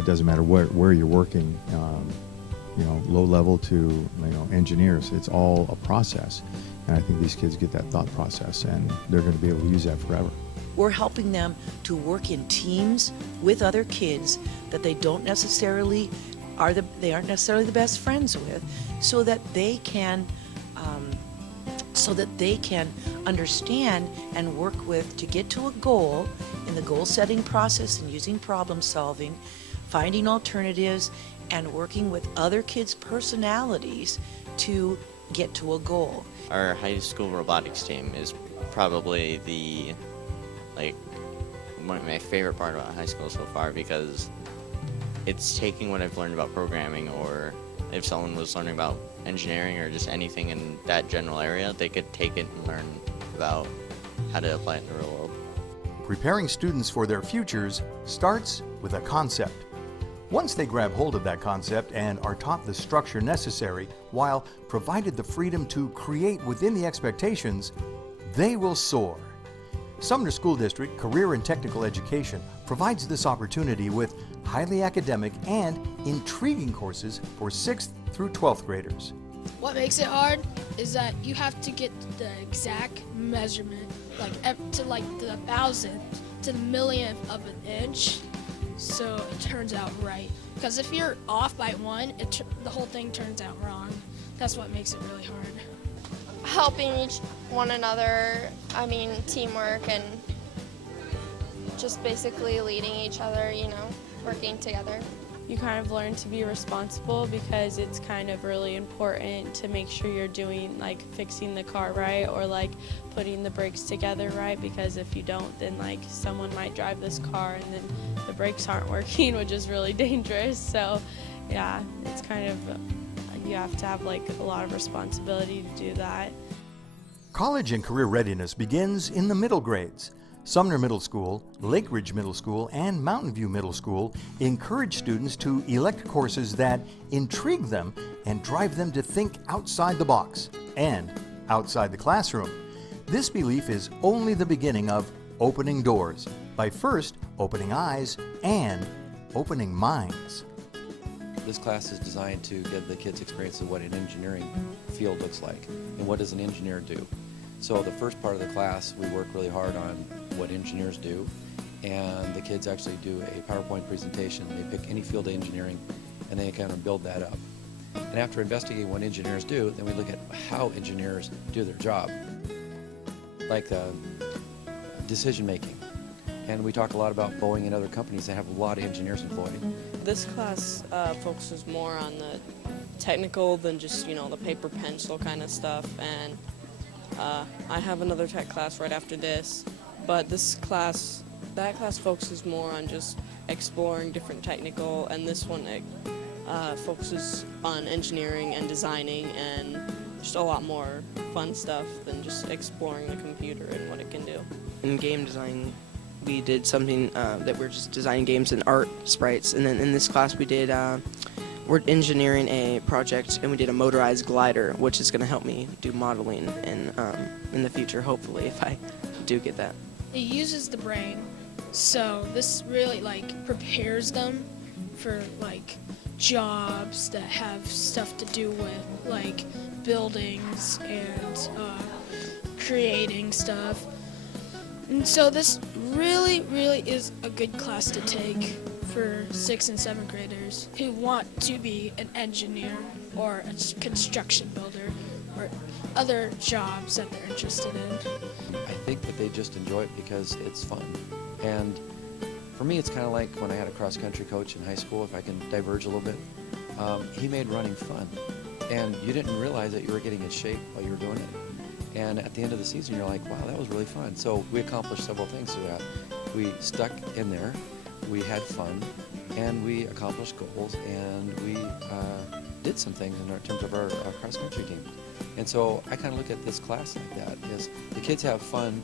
it doesn't matter where you're working, low level to engineers. It's all a process, and I think these kids get that thought process, and they're going to be able to use that forever. We're helping them to work in teams with other kids that they aren't necessarily the best friends with, so that they can understand and work with to get to a goal in the goal setting process, and using problem solving, finding alternatives, and working with other kids' personalities to get to a goal. Our high school robotics team is probably one of my favorite part about high school so far, because it's taking what I've learned about programming, or if someone was learning about engineering or just anything in that general area, they could take it and learn about how to apply it in the real world. Preparing students for their futures starts with a concept. Once they grab hold of that concept and are taught the structure necessary, while provided the freedom to create within the expectations, they will soar. Sumner School District Career and Technical Education provides this opportunity with highly academic and intriguing courses for 6th through 12th graders. What makes it hard is that you have to get the exact measurement, to the thousandth to the millionth of an inch, so it turns out right. Because if you're off by one, the whole thing turns out wrong. That's what makes it really hard. Helping one another, teamwork, and just basically leading each other, working together. You kind of learn to be responsible, because it's kind of really important to make sure you're doing fixing the car right, or putting the brakes together right, because if you don't, then someone might drive this car and then the brakes aren't working, which is really dangerous. So yeah, it's kind of, you have to have a lot of responsibility to do that. College and career readiness begins in the middle grades. Sumner Middle School, Lake Ridge Middle School, and Mountain View Middle School encourage students to elect courses that intrigue them and drive them to think outside the box and outside the classroom. This belief is only the beginning of opening doors by first opening eyes and opening minds. This class is designed to give the kids experience of what an engineering field looks like and what does an engineer do. So the first part of the class, we work really hard on what engineers do, and the kids actually do a PowerPoint presentation. They pick any field of engineering and they kind of build that up. And after investigating what engineers do, then we look at how engineers do their job, like decision making. And we talk a lot about Boeing and other companies that have a lot of engineers employed. This class focuses more on the technical than just, the paper pencil kind of stuff. And I have another tech class right after this, but that class focuses more on just exploring different technical, and this one focuses on engineering and designing and just a lot more fun stuff than just exploring the computer and what it can do. In game design, we did something that we're just designing games and art sprites, and then in this class we're engineering a project, and we did a motorized glider, which is going to help me do modeling in the future, hopefully, if I do get that. It uses the brain, so this really prepares them for jobs that have stuff to do with buildings and creating stuff. And so this really is a good class to take for 6th and 7th graders who want to be an engineer or a construction builder or other jobs that they're interested in. I think that they just enjoy it because it's fun. And for me, it's kind of like when I had a cross-country coach in high school, if I can diverge a little bit. He made running fun. And you didn't realize that you were getting in shape while you were doing it. And at the end of the season, you're like, wow, that was really fun. So we accomplished several things through that. We stuck in there, we had fun, and we accomplished goals, and we did some things in terms of our cross-country team. And so I kind of look at this class like that, is the kids have fun,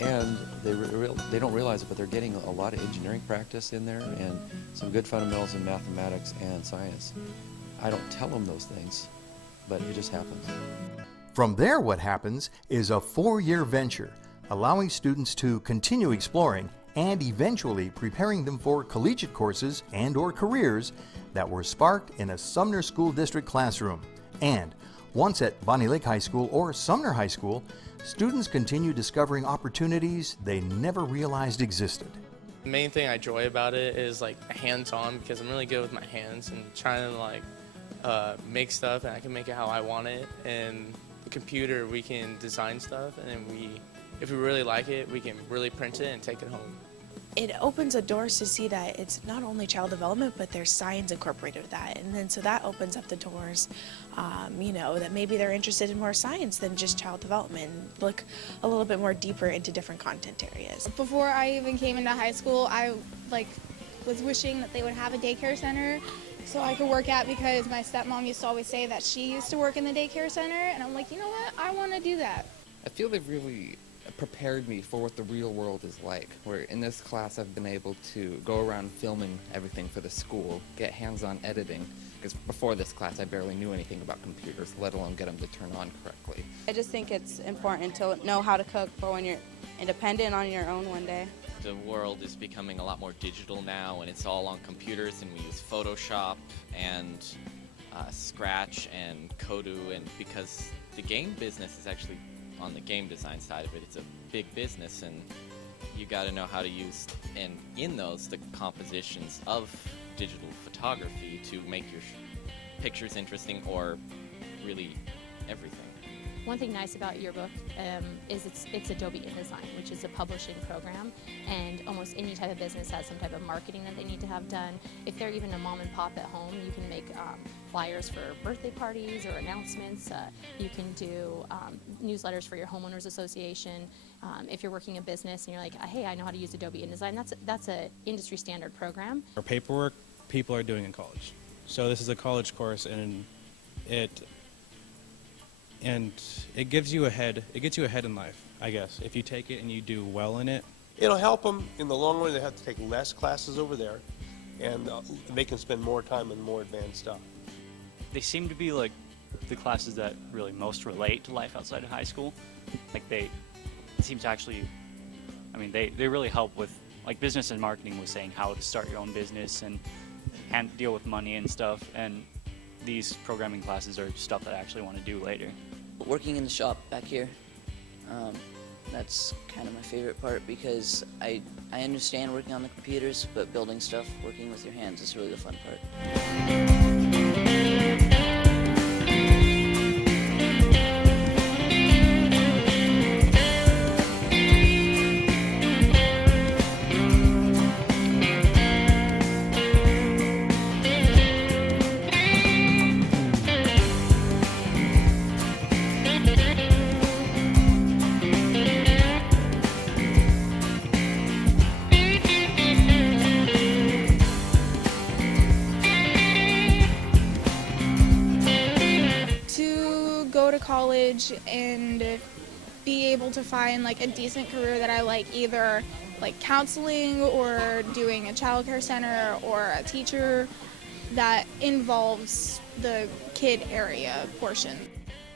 and they don't realize it, but they're getting a lot of engineering practice in there and some good fundamentals in mathematics and science. I don't tell them those things, but it just happens. From there, what happens is a 4-year venture, allowing students to continue exploring and eventually preparing them for collegiate courses and/or careers that were sparked in a Sumner School District classroom. And once at Bonnie Lake High School or Sumner High School, students continue discovering opportunities they never realized existed. The main thing I enjoy about it is like hands-on, because I'm really good with my hands and trying to like make stuff, and I can make it how I want it. And the computer, we can design stuff, and then if we really like it, we can really print it and take it home. It opens the doors to see that it's not only child development, but there's science incorporated with that. And then so that opens up the doors, that maybe they're interested in more science than just child development. Look a little bit more deeper into different content areas. Before I even came into high school, I was wishing that they would have a daycare center so I could work at, because my stepmom used to always say that she used to work in the daycare center, and I'm like, you know what, I want to do that. I feel they've really prepared me for what the real world is like, where in this class I've been able to go around filming everything for the school, get hands-on editing, because before this class I barely knew anything about computers, let alone get them to turn on correctly. I just think it's important to know how to cook for when you're independent on your own one day. The world is becoming a lot more digital now, and it's all on computers, and we use Photoshop and Scratch and Kodu, and because the game business is actually on the game design side of it, it's a big business, and you got to know how to use, and in those, the compositions of digital photography to make your pictures interesting, or really everything. One thing nice about Yearbook is it's Adobe InDesign, which is a publishing program, and almost any type of business has some type of marketing that they need to have done. If they're even a mom and pop at home, you can make flyers for birthday parties or announcements. You can do newsletters for your homeowners association. If you're working in business and you're like, hey, I know how to use Adobe InDesign, that's an industry standard program. Our paperwork people are doing in college. So this is a college course, and it gives you ahead. It gets you ahead in life, I guess, if you take it and you do well in it. It'll help them in the long run. They have to take less classes over there, and they can spend more time on more advanced stuff. They seem to be like the classes that really most relate to life outside of high school. Like it seems to actually, they really help with, like business and marketing was saying how to start your own business and deal with money and stuff, and these programming classes are stuff that I actually want to do later. Working in the shop back here, that's kind of my favorite part, because I understand working on the computers, but building stuff, working with your hands is really the fun part. College and be able to find like a decent career that I like, either like counseling or doing a child care center or a teacher that involves the kid area portion.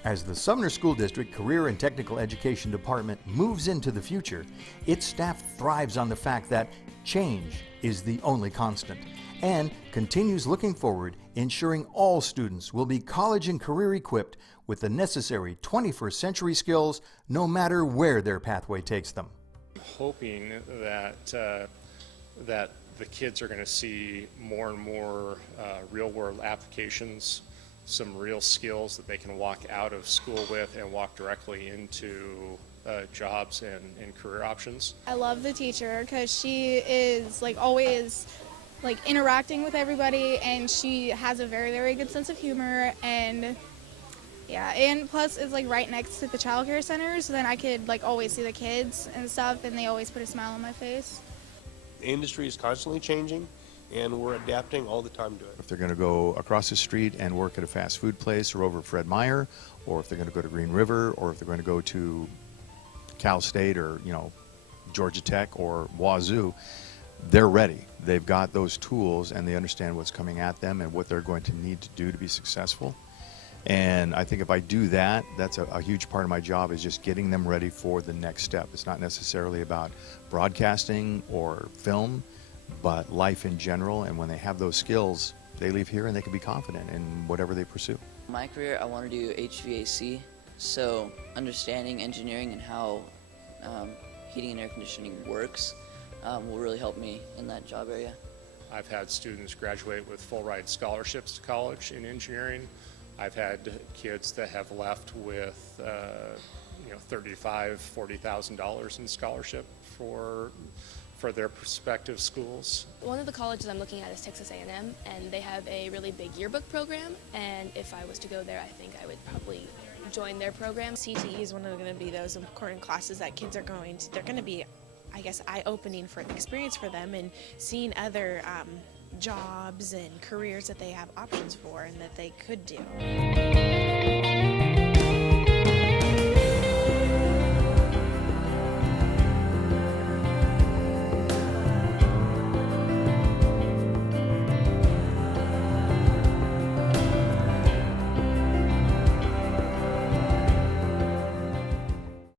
As the Sumner School District Career and Technical Education Department moves into the future, its staff thrives on the fact that change is the only constant, and continues looking forward, ensuring all students will be college and career equipped with the necessary 21st century skills, no matter where their pathway takes them. Hoping that that the kids are going to see more and more real-world applications, some real skills that they can walk out of school with and walk directly into jobs and career options. I love the teacher because she is like always like interacting with everybody, and she has a very, very good sense of humor, and yeah, and plus it's like right next to the child care center, so then I could like always see the kids and stuff, and they always put a smile on my face. The industry is constantly changing, and we're adapting all the time to it. If they're going to go across the street and work at a fast food place or over at Fred Meyer, or if they're going to go to Green River, or if they're going to go to Cal State or Georgia Tech or Wazoo, they're ready. They've got those tools, and they understand what's coming at them and what they're going to need to do to be successful. And I think if I do that, that's a huge part of my job, is just getting them ready for the next step. It's not necessarily about broadcasting or film, but life in general. And when they have those skills, they leave here and they can be confident in whatever they pursue. My career, I want to do HVAC, so understanding engineering and how heating and air conditioning works will really help me in that job area. I've had students graduate with full ride scholarships to college in engineering. I've had kids that have left with $35,000, $40,000 in scholarship for their prospective schools. One of the colleges I'm looking at is Texas A&M, and they have a really big yearbook program, and if I was to go there, I think I would probably join their program. CTE is one of going to be those important classes that kids are they're going to be, I guess, eye-opening for an experience for them, and seeing other jobs and careers that they have options for and that they could do.